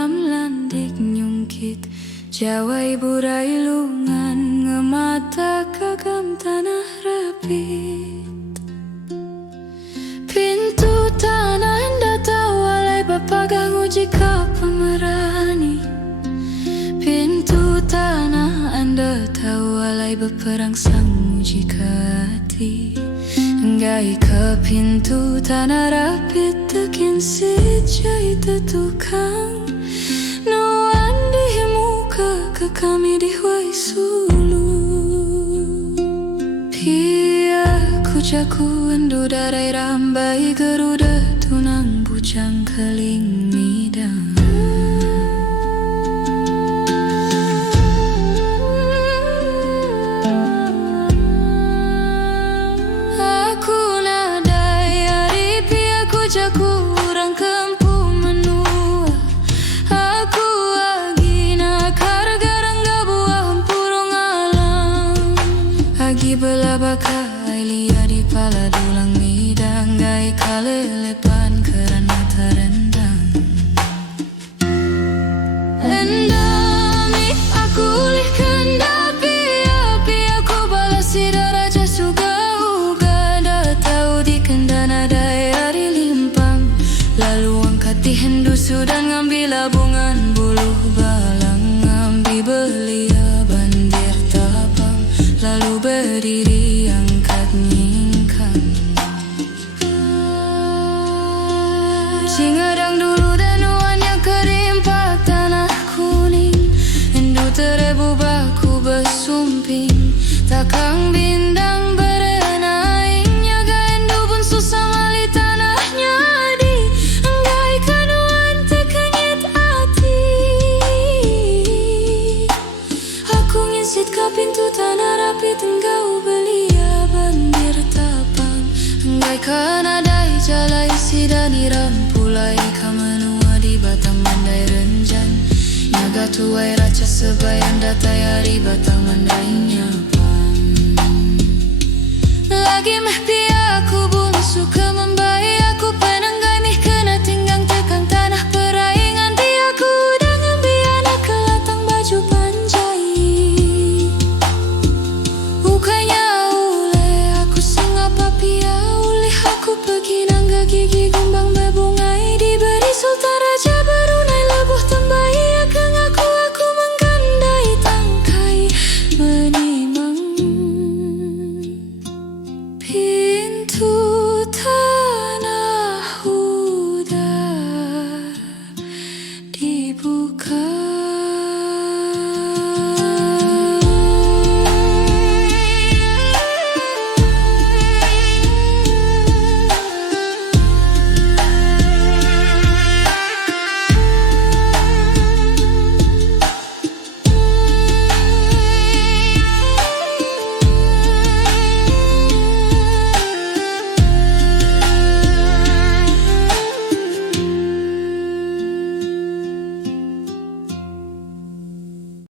dalam landik nyungkit jawai burai lungan ngemata kagam tanah rapit. Pintu tanah anda tahu walai bapagang uji kau pemerani. Pintu tanah anda tahu walai berperang sang uji hati. Enggai ke pintu tanah rapit tekin sejai tetukang nuan di muka ke kami di Huai Sulu. Pia kujaku endo darai rambai Garuda tunang bujang keling midang. Jaku orang kempu menua aku agi nakar garangga buah purung alam agi belabaka lia di pala dulang midang gai kalelepan kerana terendang endami aku ulih kendapi api aku balasi daraja suga uga dah tahu di kendana daerah di lalu angkat di hendu sudah ngambil labungan buluh balang ngambil belia bandir tapang lalu berdiri angkat nyingkang singadang dulu dan nuannya kerimpak tanah kuning hendu terebu baku bersumping takang bindang berenaing nyaga hendu pun susah mali tanahnya. Pintu tanah rapit engkau belia bandir tapang enggai kanadai jalai sidani rampulai kamanua di batang mandai renjan nyaga tuai raca sebayan datai hari batang mandai nyapang lagi meh pia aku bung suka